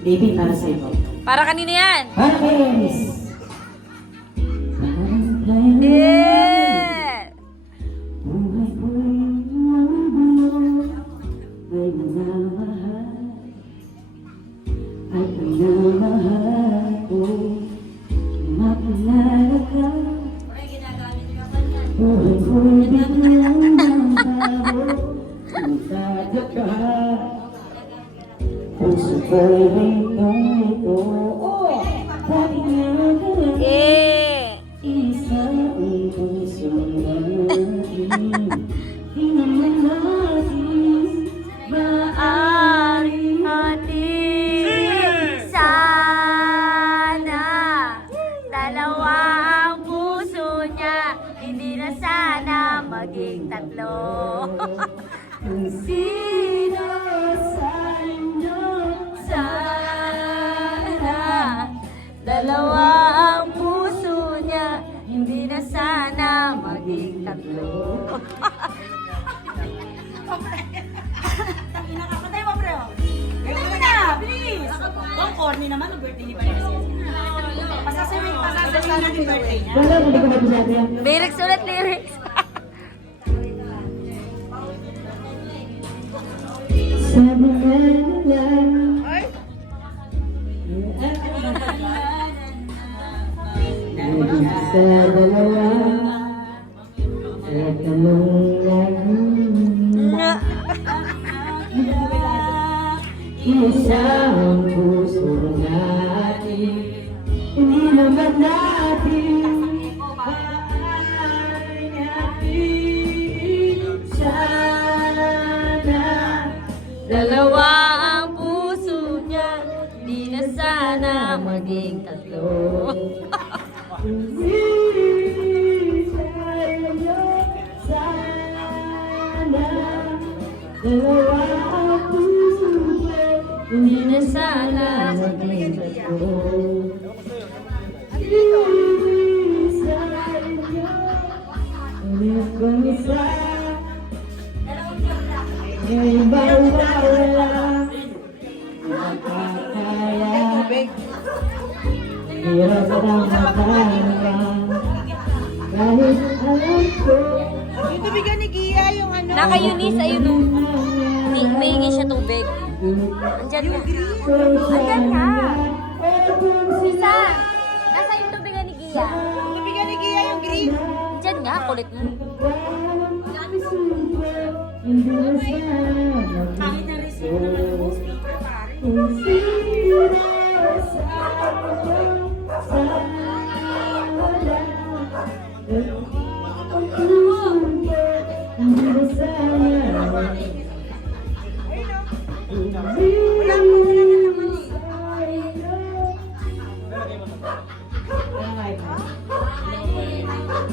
Baby, para sa iyo. Para kanina yan. Para kay Eris. Eh! Buhay ko'y mabulo, ay minamahal. Ay minamahal ko, makilala ka. Buhay ko'y biglang nagbago, magkada ka. Puso ko'y rito, oh, bakit nga ganun? Eh! Isang puso natin, di naman natin Maaring maaaring sana dalawa ang puso niya, hindi na sana maging tatlo. kung sino sa inyo Sana dalawa ang puso niya, hindi na sana maging tatlo. Nakakatay mo, bro. Ganyan mo na, bilis. Ang corny naman, ang birthday ni Vanessa. Pasasabihin natin yung birthday niya. Wala, hindi ko mabisabi yan. Lyrics ulit, lyrics. Sabi nga nila, sa dalawa, at anong naging isang puso natin, hindi naman natin sana Dalawa ang puso niya, di na sana maging tatlo. dalawa ang puso ko, Di na sana maging tatlo. kung isa ay bawala makakaya hirap ng makaya kahit alam ko Yung tubigan ni Gia, yung ano. Naka-Eunice, ayun o. May hingi siya tubig. Andyan nga. Andyan nga. Isa. Nasa yung tubigan ni Gia. Yung tubigan ni Gia, yung green. Andyan nga, kulit mo. Kahit na receive naman ng newspaper, pare. Kung sino